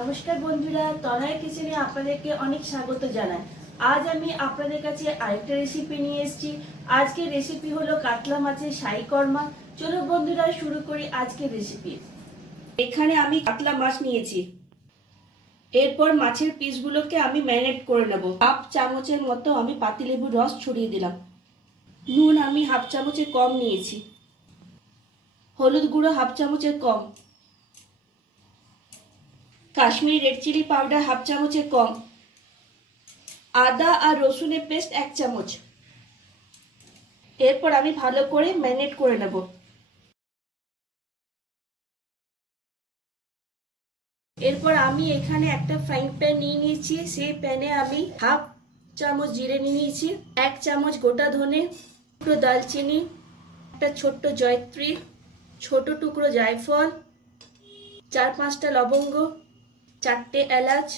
নমস্কার বন্ধুরা, তনয়া কিচেনে আপনাদেরকে অনেক স্বাগত জানাই। আজ আমি আপনাদের কাছে আরেকটা রেসিপি নিয়ে এসেছি। আজকের রেসিপি হলো কাতলা মাছের শাহী কর্মা। চলো বন্ধুরা শুরু করি আজকের রেসিপি। এখানে আমি কাতলা মাছ নিয়েছি। এরপর মাছের পিসগুলোকে আমি ম্যারিনেট করে নেব। হাফ চামচের মতো আমি পাতিলেবুর রস ছড়িয়ে দিলাম। নুন আমি হাফ চামচের কম নিয়েছি। হলুদ গুঁড়ো হাফ চামচের কম। Kashmiri red chilli powder half চামচের কম। আদা আর রসুনের পেস্ট 1 চামচ। এরপর আমি ভালো করে ম্যারিনেট করে নেব। এরপর আমি এখানে একটা ফ্রাইং প্যান নিয়ে নিয়েছি। সেই প্যানে আমি হাফ চামচ জিরে নিয়ে নিয়েছি, 1 চামচ গোটা ধনে, টুকরো দালচিনি, একটা ছোট্ট জয়ত্রী, ছোট টুকরো জায়ফল, 4-5টা লবঙ্গ, 4টে এলাচ,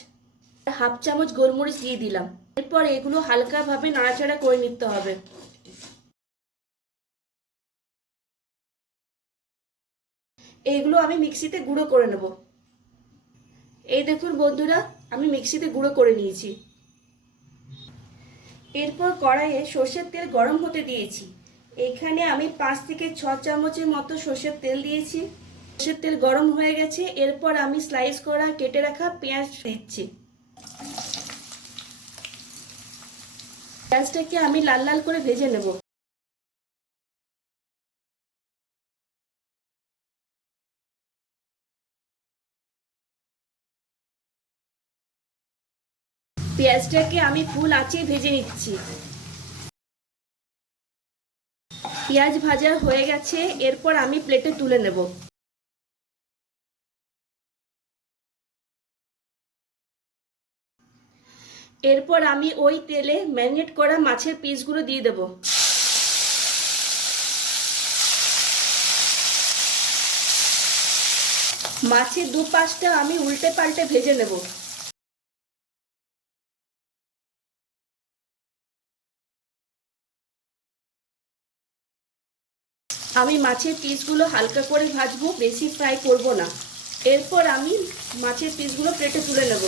হাফ চামচ গোলমরিচ দিয়ে দিলাম। এরপর এগুলো হালকাভাবে নাড়াচাড়া করে নিতে হবে। এইগুলো আমি মিক্সিতে গুঁড়ো করে নেব। এই দেখুন বন্ধুরা, আমি মিক্সিতে গুঁড়ো করে নিয়েছি। এরপর কড়াইয়ে সর্ষের তেল গরম হতে দিয়েছি। এখানে আমি 5 থেকে 6 চামচের মতো সর্ষের তেল দিয়েছি। সর্ষের তেল গরম হয়ে গেছে। এরপর আমি স্লাইস করা কেটে রাখা পেঁয়াজ দিচ্ছি। পেঁয়াজটাকে আমি লাল লাল করে ভেজে নেব। পেঁয়াজটাকে আমি ফুল আঁচে ভেজে নিচ্ছি। পেঁয়াজ ভাজা হয়ে গেছে। এরপর আমি প্লেটে তুলে নেব। এরপর আমি ওই তেলে ম্যারিনেট করা মাছের পিসগুলো দিয়ে দেব। মাছের দুপাশটা আমি উল্টে পাল্টে ভেজে নেব। আমি মাছের পিসগুলো হালকা করে ভাজবো, বেশি ফ্রাই করব না। এরপর আমি মাছের পিসগুলো প্লেটে তুলে নেব।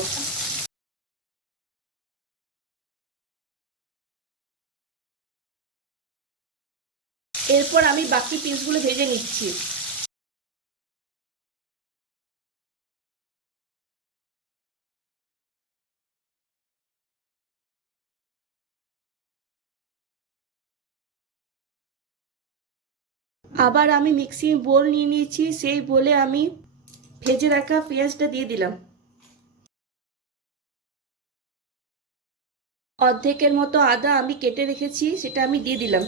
এরপর আমি বাকি পিসগুলো ভেজে নিচ্ছি। আবার আমি মিক্সিং বোল নিয়ে নিয়েছি। সেই বোলে আমি ভেজে রাখা পেঁয়াজটা দিয়ে দিলাম। অর্ধেকের মতো আদা আমি কেটে রেখেছি, সেটা আমি দিয়ে দিলাম।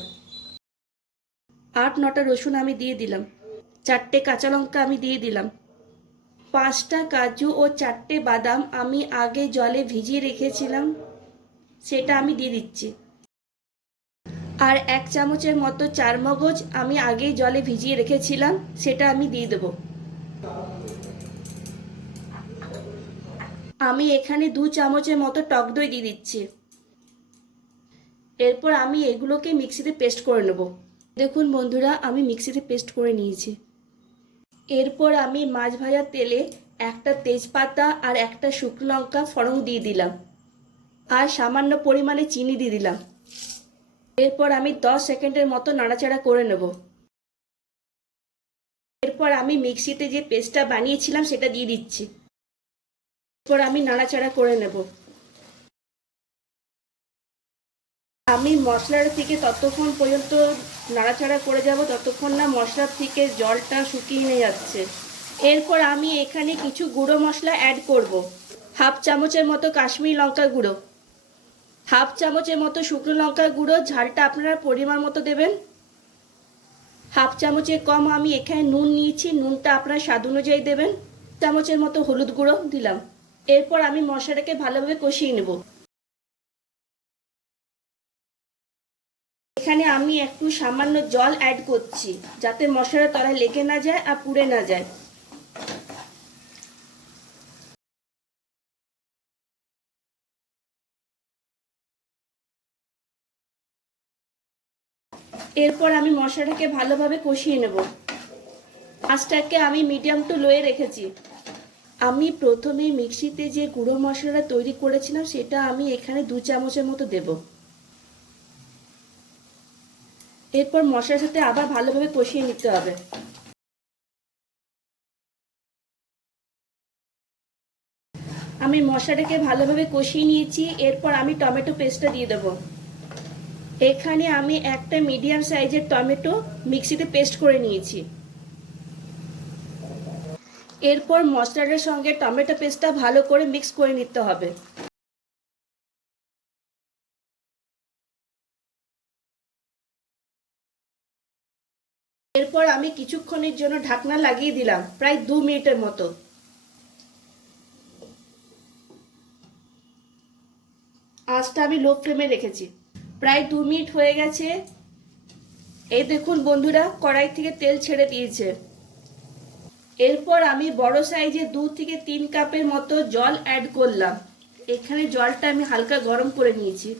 8-9টা রসুন আমি দিয়ে দিলাম। 4টে কাঁচা লঙ্কা আমি দিয়ে দিলাম। 5টা কাজু ও 4টে বাদাম আমি আগে জলে ভিজিয়ে রেখেছিলাম, সেটা আমি দিয়ে দিচ্ছি। আর 1 চামচের মতো চারমগজ আমি আগেই জলে ভিজিয়ে রেখেছিলাম, সেটা আমি দিয়ে দেব। আমি এখানে 2 চামচের মতো টক দই দিয়ে দিচ্ছি। এরপর আমি এগুলোকে মিক্সিতে পেস্ট করে নেব। দেখুন বন্ধুরা, আমি মিক্সিতে পেস্ট করে নিয়েছি। এরপর আমি মাছ ভাজার তেলে একটা তেজপাতা আর একটা শুকনো লঙ্কা ফোড়ন দিয়ে দিলাম, আর সামান্য পরিমাণে চিনি দিয়ে দিলাম। এরপর আমি 10 সেকেন্ডের মতো নাড়াচাড়া করে নেব। এরপর আমি মিক্সিতে যে পেস্টটা বানিয়েছিলাম সেটা দিয়ে দিচ্ছি। এরপর আমি নাড়াচাড়া করে নেব। আমি মশলার থেকে ততক্ষণ পর্যন্ত নাড়াচাড়া করে যাব যতক্ষণ না মশলার থেকে জলটা শুকিয়ে নিয়ে যাচ্ছে। এরপর আমি এখানে কিছু গুঁড়ো মশলা অ্যাড করব। হাফ চামচের মতো কাশ্মীরি লঙ্কা গুঁড়ো, হাফ চামচের মতো শুকনো লঙ্কা গুঁড়ো, ঝালটা আপনারা পরিমাণ মতো দেবেন। হাফ চামচের কম আমি এখানে নুন নিয়েছি, নুনটা আপনারা স্বাদ অনুযায়ী দেবেন। চামচের মতো হলুদ গুঁড়ো দিলাম। এরপর আমি মশলাটাকে ভালোভাবে কষিয়ে নেব। এখানে আমি একটু সামান্য জল অ্যাড করছি, যাতে মশলাটা তলায় লেগে না যায় আর পুড়ে না যায়। এরপর আমি মশলাটাকে ভালোভাবে কষিয়ে নেব। আঁচটাকে আমি মিডিয়াম টু লোয়ে রেখেছি। আমি প্রথমে মিক্সিতে যে গুঁড়ো মশলাটা তৈরি করেছিলাম সেটা আমি এখানে 2 চামচের মতো দেব। এরপর মশলার সাথে আবার ভালোভাবে কষিয়ে নিতে হবে। আমি মশলাটাকে ভালোভাবে কষিয়ে নিয়েছি। এরপর আমি টমেটো পেস্টটা দিয়ে দেবো। এখানে আমি একটা মিডিয়াম সাইজের টমেটো মিক্সিতে পেস্ট করে নিয়েছি। এরপর মশলাটার সঙ্গে টমেটো পেস্টটা ভালো করে মিক্স করে নিতে হবে। এরপর আমি কিছুক্ষণের জন্য ঢাকনা লাগিয়ে দিলাম, প্রায় 2 মিনিটের মতো। আঁচটা আমি লো ফ্লেমে রেখেছি। প্রায় 2 মিনিট হয়ে গেছে। এই দেখুন বন্ধুরা, কড়াই থেকে তেল ছেড়ে দিয়েছে। এরপর আমি বড় সাইজে 2 থেকে 3 কাপের মতো জল অ্যাড করলাম। এখানে জলটা আমি হালকা গরম করে নিয়েছি।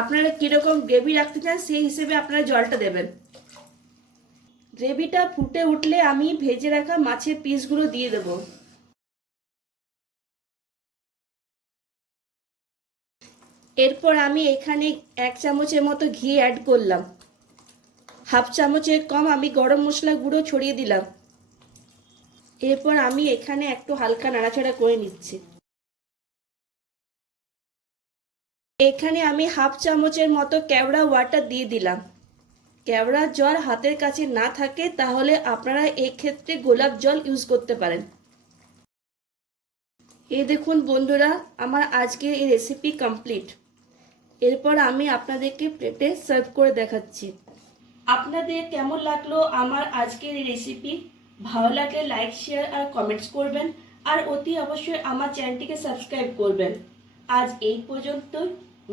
আপনারা কীরকম গ্রেভি রাখতে চান সেই হিসেবে আপনারা জলটা দেবেন। গ্রেভিটা ফুটে উঠলে আমি ভেজে রাখা মাছের পিসগুলো দিয়ে দেব। এরপর আমি এখানে 1 চামচের মতো ঘি অ্যাড করলাম। হাফ চামচের কম আমি গরম মশলা গুঁড়ো ছড়িয়ে দিলাম। এরপর আমি এখানে একটু হালকা নাড়াচাড়া করে নিচ্ছি। এখানে আমি হাফ চামচের মতো কেওড়া ওয়াটার দিয়ে দিলাম। কেওড়া জল হাতের কাছে না থাকে তাহলে আপনারা এক্ষেত্রে গোলাপ জল ইউজ করতে পারেন। এই দেখুন বন্ধুরা, আমার আজকের এই রেসিপি কমপ্লিট। এরপর আমি আপনাদেরকে প্লেটে সার্ভ করে দেখাচ্ছি। আপনাদের কেমন লাগলো আমার আজকের এই রেসিপি? ভালো লাগলে লাইক, শেয়ার আর কমেন্টস করবেন। আর অতি অবশ্যই আমার চ্যানেলটিকে সাবস্ক্রাইব করবেন। আজ এই পর্যন্ত।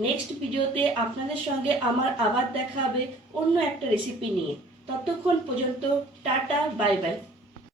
নেক্সট ভিডিওতে আপনাদের সঙ্গে আমার আবার দেখা হবে অন্য একটা রেসিপি নিয়ে। ততক্ষণ পর্যন্ত টাটা, বাই বাই।